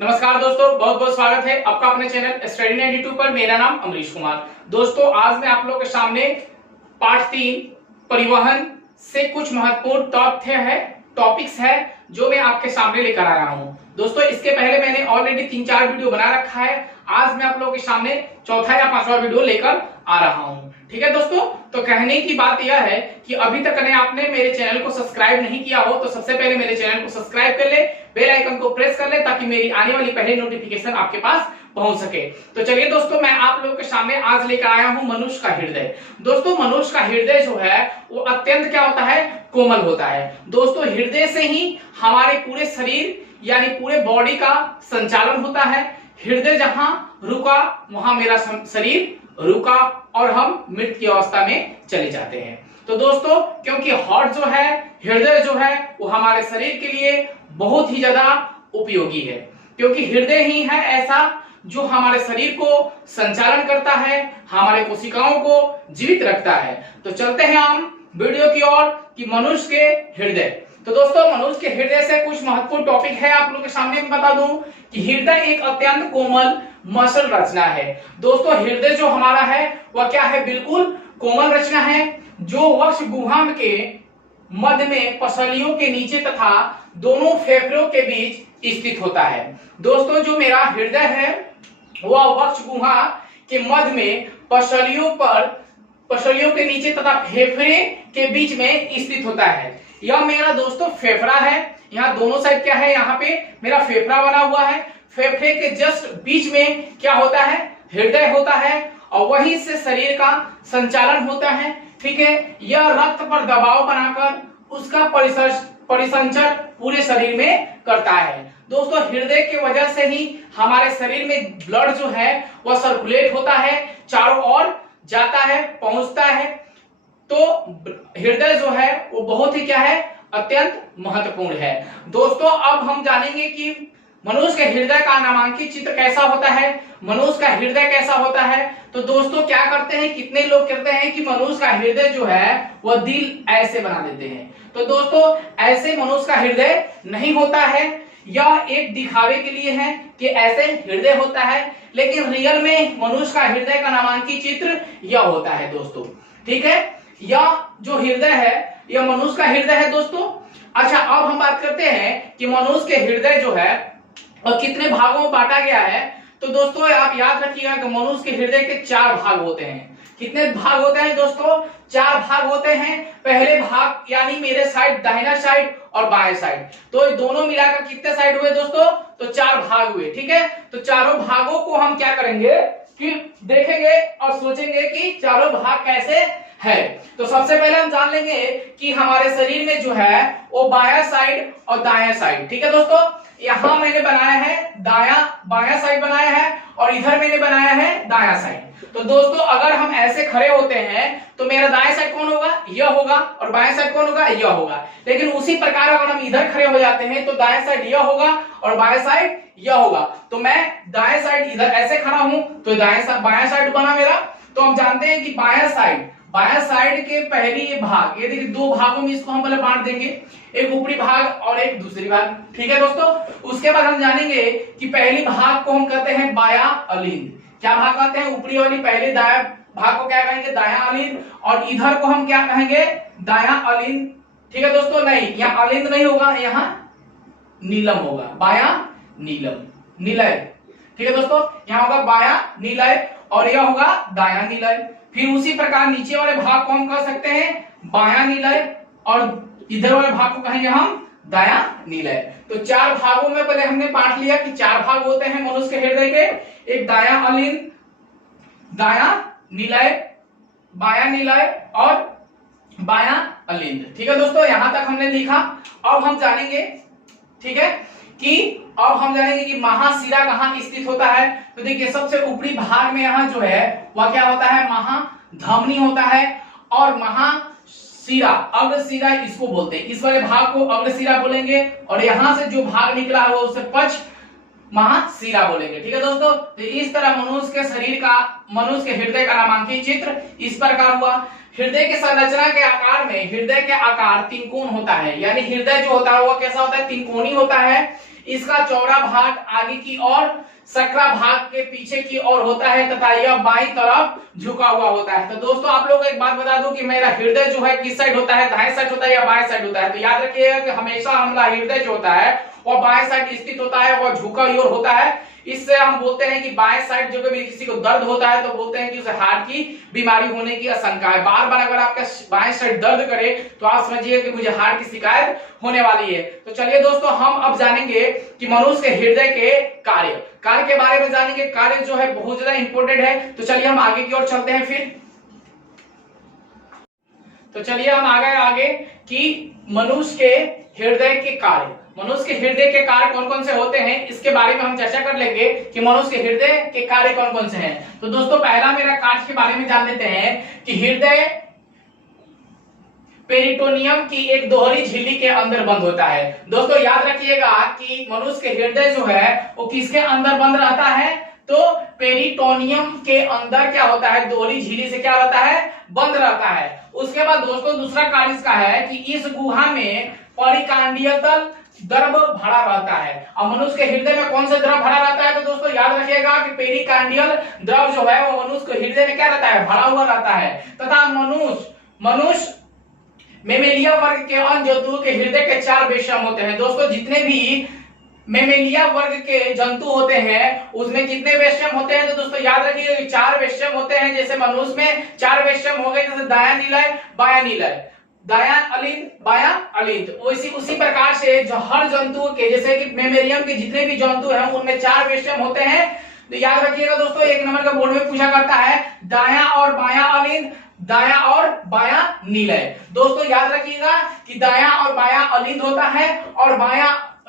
नमस्कार दोस्तों, बहुत बहुत स्वागत है आपका अपने चैनल स्टडी 92 पर। मेरा नाम अमरीश कुमार। दोस्तों, आज मैं आप लोगों के सामने पार्ट 3 परिवहन से कुछ महत्वपूर्ण टॉपिक्स है जो मैं आपके सामने लेकर आया हूं। दोस्तों, इसके पहले मैंने ऑलरेडी 3-4 वीडियो बना रखा है। आज मैं आप लोगों के सामने चौथा या पांचवा वीडियो लेकर आ रहा हूं। ठीक है दोस्तों, तो कहने की बात यह है कि अभी तक आपने मेरे चैनल को सब्सक्राइब नहीं किया हो तो सबसे पहले मेरे चैनल को सब्सक्राइब कर ले, बेल आइकन को प्रेस कर ले ताकि मेरी आने वाली पहली नोटिफिकेशन आपके पास पहुंच सके। तो चलिए दोस्तों, मैं आप लोगों के सामने आज लेकर आया हूं मनुष्य का हृदय। दोस्तों, मनुष्य का हृदय जो है वो अत्यंत क्या होता है, कोमल होता है। दोस्तों, हृदय से ही हमारे पूरे शरीर यानी पूरे बॉडी का संचालन होता है। हृदय जहां रुका वहां मेरा शरीर रुका और हम मृत की अवस्था में चले जाते हैं। तो दोस्तों, क्योंकि हार्ट जो है, हृदय जो है वो हमारे शरीर के लिए बहुत ही ज्यादा उपयोगी है, क्योंकि हृदय ही है ऐसा जो हमारे शरीर को संचालन करता है, हमारे कोशिकाओं को जीवित रखता है। तो चलते हैं हम वीडियो की ओर कि मनुष्य के हृदय। तो दोस्तों, मनुष्य के हृदय से कुछ महत्वपूर्ण टॉपिक है आप लोगों के सामने मैं बता दूं कि हृदय एक अत्यंत कोमल मसल रचना है। दोस्तों, हृदय जो हमारा है वह क्या है, बिल्कुल कोमल रचना है जो वक्ष गुहा के मध्य में पसलियों के नीचे तथा दोनों फेफड़ों के बीच स्थित होता है। दोस्तों, जो मेरा हृदय है वह वक्ष गुहा के मध्य में पसलियों के नीचे तथा फेफड़े के बीच में स्थित होता है। यह मेरा दोस्तों फेफड़ा है। यहाँ दोनों साइड क्या है, यहाँ पे मेरा फेफड़ा बना हुआ है। फेफड़े के जस्ट बीच में क्या होता है, हृदय होता है और वहीं से शरीर का संचालन होता है। ठीक है, यह रक्त पर दबाव बनाकर उसका परिसंचरण पूरे शरीर में करता है। दोस्तों, हृदय की वजह से ही हमारे शरीर में ब्लड जो है वह सर्कुलेट होता है, चारों ओर जाता है, पहुंचता है। तो हृदय जो है वो बहुत ही क्या है, अत्यंत महत्वपूर्ण है। दोस्तों, अब हम जानेंगे कि मनुष्य के हृदय का नामांकित चित्र कैसा होता है, मनुष्य का हृदय कैसा होता है। तो दोस्तों, क्या करते हैं, कितने लोग कहते हैं कि मनुष्य का हृदय जो है वह दिल ऐसे बना देते हैं। तो दोस्तों, ऐसे मनुष्य का हृदय नहीं होता है, यह एक दिखावे के लिए है कि ऐसे हृदय होता है, लेकिन रियल में मनुष्य का हृदय का नामांकित चित्र यह होता है दोस्तों। ठीक है, यह जो हृदय है यह मनुष्य का हृदय है दोस्तों। अच्छा, अब हम बात करते हैं कि मनुष्य के हृदय जो है और कितने भागों में बांटा गया है। तो दोस्तों, आप याद रखिएगा कि मनुष्य के हृदय के 4 भाग होते हैं। कितने भाग होते हैं दोस्तों, 4 भाग होते हैं। पहले भाग यानी मेरे साइड, दाहिना साइड और बाएं साइड, तो दोनों मिलाकर कितने साइड हुए दोस्तों, तो 4 भाग हुए। ठीक है, तो चारों भागों को हम क्या करेंगे कि देखेंगे और सोचेंगे कि चारों भाग कैसे है। तो सबसे पहले हम जान लेंगे कि हमारे शरीर में जो है वो बायां साइड और दायां साइड। ठीक है दोस्तों, यहां मैंने बनाया है बायां साइड बनाया है और इधर मैंने बनाया है दायां साइड। तो दोस्तों, अगर हम ऐसे खड़े होते हैं तो मेरा दाएं साइड कौन होगा, यह होगा, और बाएं साइड कौन होगा, यह होगा। लेकिन उसी प्रकार अगर हम इधर खड़े हो जाते हैं तो दाएं साइड यह होगा और बाएं साइड यह होगा। तो मैं दाएं साइड इधर ऐसे खड़ा हूं तो बायां साइड बना मेरा। तो हम जानते हैं कि बायां साइड के पहली ये भाग, ये देखिए 2 भागों में इसको हम पहले बांट देंगे, एक ऊपरी भाग और एक दूसरी भाग। ठीक है दोस्तों, उसके बाद हम जानेंगे कि पहली भाग को हम कहते हैं बायां अलिंद। क्या भाग कहते हैं, ऊपरी वाली पहले दायां भाग को क्या कहेंगे, दायां अलिंद, और इधर को हम क्या कहेंगे, दायां अलिंद। ठीक है दोस्तों, नहीं, यहाँ अलिंद नहीं होगा, यहाँ नीलम होगा, बायां नीलम, निलय। ठीक है दोस्तों, यहाँ होगा बायां निलय और यह होगा दायां निलय। फिर उसी प्रकार नीचे वाले भाग को हम कह सकते हैं बायां निलय और इधर वाले भाग को कहेंगे हम दायां निलय। तो 4 भागों में पहले हमने बांट लिया कि 4 भाग होते हैं मनुष्य के हृदय के, एक दायां अलिंद, दायां निलय, बायां निलय और बायां अलिंद। ठीक है दोस्तों, यहां तक हमने लिखा। अब हम जानेंगे, ठीक है, अब हम जानेंगे कि महाशिरा कहाँ स्थित होता है। तो देखिए, सबसे ऊपरी भाग में यहाँ जो है वह क्या होता है, महाधमनी होता है, और महाशिरा, अग्रशिरा इसको बोलते हैं। इस वाले भाग को अग्रशिरा बोलेंगे और यहाँ से जो भाग निकला है उसे पश्च महाशिरा बोलेंगे। ठीक है दोस्तों, तो इस तरह मनुष्य के हृदय का नामांकित चित्र इस प्रकार हुआ। हृदय के संरचना के आकार में हृदय के आकार त्रिकोण होता है, यानी हृदय जो होता है वो कैसा होता है, त्रिकोणी होता है। इसका चौड़ा भाग आगे की ओर, सकरा भाग के पीछे की ओर होता है तथा यह बाईं तरफ झुका हुआ होता है। तो दोस्तों आप लोगों को एक बात बता दूं कि मेरा हृदय जो है किस साइड होता है, दाएं साइड होता है या बाएं साइड होता है। तो याद रखिएगा कि हमेशा हमारा हृदय जो होता है वह बाएं साइड स्थित होता है, वह झुका हुआ होता है। इससे हम बोलते हैं कि बाएं साइड जो भी किसी को दर्द होता है तो बोलते हैं कि उसे हार्ट की बीमारी होने की आशंका है। बार बार अगर आपका बाएं साइड दर्द करे तो आप समझिए कि मुझे हार्ट की शिकायत होने वाली है। तो चलिए दोस्तों हम अब जानेंगे कि मनुष्य के हृदय के कार्य के बारे में जानेंगे। कार्य जो है बहुत ज्यादा इंपॉर्टेंट है। तो चलिए हम आगे की ओर चलते हैं फिर। तो चलिए हम आगे कि मनुष्य के हृदय के कार्य, मनुष्य के हृदय के कार्य कौन कौन से होते हैं इसके बारे में हम चर्चा कर लेंगे कि मनुष्य के हृदय के कार्य कौन कौन से हैं। तो दोस्तों पहला मेरा कार्य के बारे में जान लेते हैं कि हृदय पेरिटोनियम की एक दोहरी झिल्ली के अंदर बंद होता है। दोस्तों याद रखिएगा कि मनुष्य के हृदय जो है वो किसके अंदर बंद रहता है, तो पेरिटोनियम के अंदर क्या होता है, दोहरी झिल्ली से क्या रहता है, बंद रहता है। उसके बाद दोस्तों दूसरा कार्य इसका है कि इस गुहा में परिकांडीय तल द्रव भरा रहता है। अब मनुष्य के हृदय में कौन सा द्रव भरा रहता है, तो दोस्तों याद रखिएगा कि पेरिकांडियल द्रव जो है वो मनुष्य के हृदय में क्या रहता है, भरा हुआ रहता है। तथा मनुष्य मेमेलिया वर्ग के अन्य जंतुओं के हृदय के 4 वेश्यम होते हैं। दोस्तों जितने भी मेमेलिया वर्ग के जंतु होते हैं उसमें कितने वेश्यम होते हैं, तो दोस्तों याद रखिए 4 वेश्यम होते हैं। जैसे मनुष्य में 4 वेश्यम हो गए, जैसे दायां निलय, बायां निलय, दायां अलिंद, बायां अलिंद। उसी प्रकार से जो हर जंतु के, जैसे कि मेमेलियम के जितने भी जंतु हैं उनमें 4 वेश्यम होते हैं। तो याद रखिएगा दोस्तों 1 नंबर का बोर्ड में पूछा करता है दायां और बायां अलिंद, दायां और बायां निलय। दोस्तों याद रखिएगा कि दायां और बायां अलिंद होता है और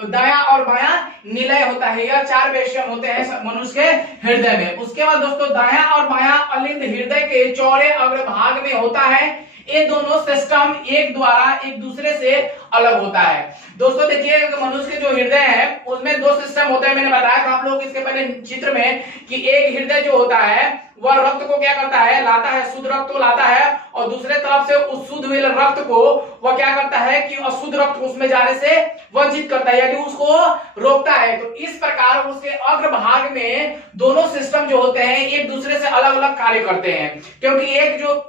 दायां और बायां निलय होता है। यह 4 वेश्यम होते हैं मनुष्य के हृदय में। उसके बाद दोस्तों दायां और बायां अलिंद हृदय के चौड़े अग्रभाग में होता है। ये दोनों सिस्टम एक द्वारा एक दूसरे से अलग होता है। दोस्तों देखिए मनुष्य के जो हृदय है उसमें 2 सिस्टम होते हैं। मैंने बताया था आप लोग इसके पहले चित्र में कि एक हृदय जो होता है वह रक्त को क्या करता है, लाता है, शुद्ध रक्त को लाता है, और दूसरे तरफ से उस शुद्ध हुए रक्त को वह क्या करता है कि अशुद्ध रक्त उसमें जाने से वंचित करता है, यानी उसको रोकता है। तो इस प्रकार उसके अग्रभाग में दोनों सिस्टम जो होते हैं एक दूसरे से अलग अलग कार्य करते हैं, क्योंकि एक जो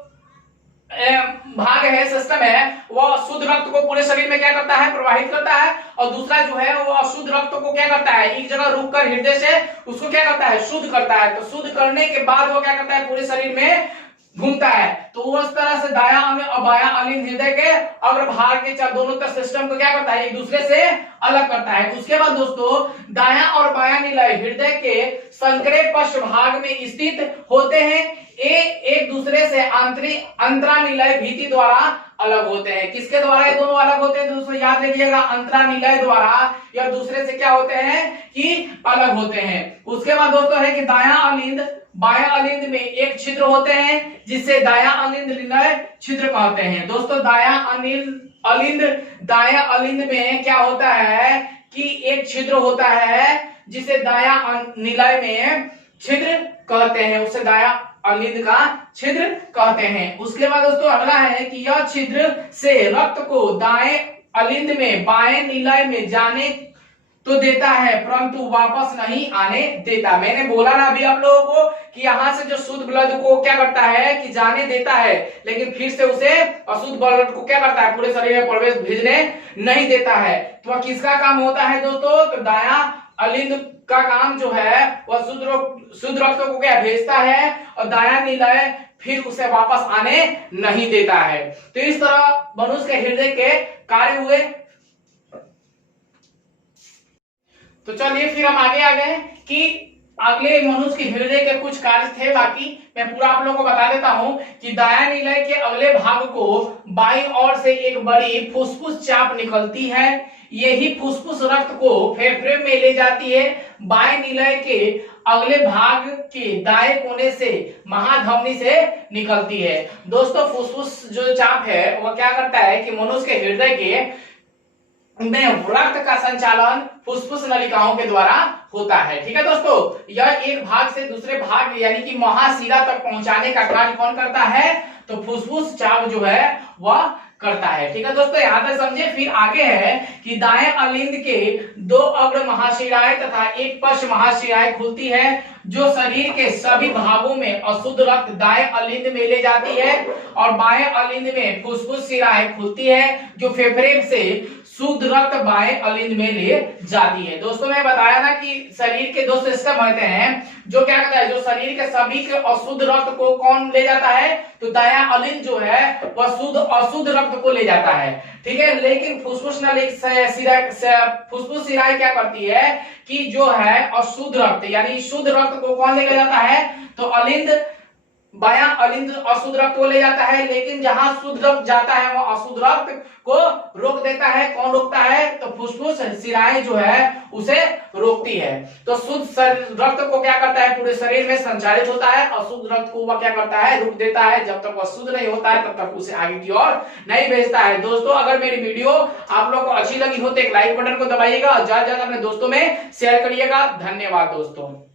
भाग है, सिस्टम है, वह शुद्ध रक्त को पूरे शरीर में क्या करता है, प्रवाहित करता है, और दूसरा जो है वो अशुद्ध रक्त को क्या करता है, एक जगह रुककर हृदय से उसको क्या करता है, शुद्ध करता है। तो शुद्ध करने के बाद वो क्या करता है, पूरे शरीर में घूमता है। तो उस तरह से दायां अंग और बायां अलिंद हृदय के अग्रभाग के दोनों तरफ सिस्टम को क्या करता है, एक दूसरे से अलग करता है। उसके बाद दोस्तों दायां और बायां निलय हृदय के संकरे पश्च भाग में स्थित होते हैं। ये एक दूसरे से अंतरानिलय भीति द्वारा अलग होते हैं। किसके द्वारा ये दोनों अलग होते हैं दोस्तों, याद रखिएगा अंतरानिलय द्वारा या दूसरे से क्या होते हैं कि अलग होते हैं। उसके बाद दोस्तों है कि दायां अलिंद बायां अलिंद में एक छिद्र होते हैं जिसे दायां अलिंद निलय छिद्र कहते हैं। दोस्तों दायां अलिंद में क्या होता है कि एक छिद्र होता है जिसे दायां निलय में छिद्र कहते हैं, उसे दायां अलिंद का छिद्र कहते हैं। उसके बाद दोस्तों अगला है कि यह छिद्र से रक्त को दाएं अलिंद में बाएं निलय में जाने तो देता है परंतु वापस नहीं आने देता। मैंने बोला ना अभी आप लोगों को कि यहां से जो शुद्ध ब्लड को क्या करता है कि जाने देता है, लेकिन फिर से उसे अशुद्ध ब्लड को क्या करता है, पूरे शरीर में प्रवेश भेजने नहीं देता है। तो किसका काम होता है दोस्तों, तो दायां अलिंद का काम जो है वह शुद्ध रक्त को क्या भेजता है, और दायां निलय फिर उसे वापस आने नहीं देता है। तो इस तरह मनुष्य के हृदय के कार्य हुए। तो चलिए फिर हम आगे आ गए कि अगले मनुष्य के हृदय के कुछ कार्य थे, बाकी मैं पूरा आप लोगों को बता देता हूं कि दायां निलय के अगले भाग को बाईं ओर से एक बड़ी फुसफुस चाप निकलती है। यही फुसफुस रक्त को फेफड़े में ले जाती है। बाएं निलय के अगले भाग के दाएं कोने से महाधमनी से निकलती है। दोस्तों फुसफुस जो चाप है वह क्या करता है कि मनुष्य के हृदय के में रक्त का संचालन फुसफुस नलिकाओं के द्वारा होता है। ठीक है दोस्तों, यह एक भाग से दूसरे भाग यानी कि महाशिरा तक पहुंचाने का कार्य कौन करता है, तो फुसफुस चाप जो है वह करता है। ठीक है दोस्तों, यहां तक समझे। फिर आगे है कि दाएं अलिंद के 2 अग्र महाशिराएं तथा एक पश्च महाशिराएं खुलती है, जो शरीर के सभी भागों में अशुद्ध रक्त दाएं अलिंद में ले जाती है, और बाएं अलिंद में फुसफुस शिराएं खुलती है, जो फेफड़े से शुद्ध रक्त बाएं अलिंद में ले जाती है। दोस्तों मैं बताया ना कि शरीर के 2 सिस्टम होते हैं, जो क्या कहता है, जो शरीर के सभी के अशुद्ध रक्त को कौन ले जाता है, तो दायां अलिंद जो है वह शुद्ध अशुद्ध रक्त को ले जाता है। ठीक है, लेकिन फुसफुस शिराएं क्या करती है कि जो है अशुद्ध रक्त यानी शुद्ध रक्त को कौन लेकर जाता है, तो अलिंद बायां अलिंद अशुद्ध रक्त को ले जाता है, लेकिन जहां शुद्ध रक्त जाता है वो अशुद्ध रक्त को रोक देता है। कौन रोकता है, तो फुसफुस शिराएं जो है उसे रोकती है। तो शुद्ध रक्त को क्या करता है, पूरे शरीर में संचारित होता है, अशुद्ध रक्त को वह क्या करता है, रोक देता है। जब तक वह शुद्ध नहीं होता है तब तक उसे आगे की ओर नहीं भेजता है। दोस्तों अगर मेरी वीडियो आप लोग को अच्छी लगी हो तो एक लाइक बटन को दबाइएगा और ज्यादा से ज्यादा अपने दोस्तों में शेयर करिएगा। धन्यवाद दोस्तों।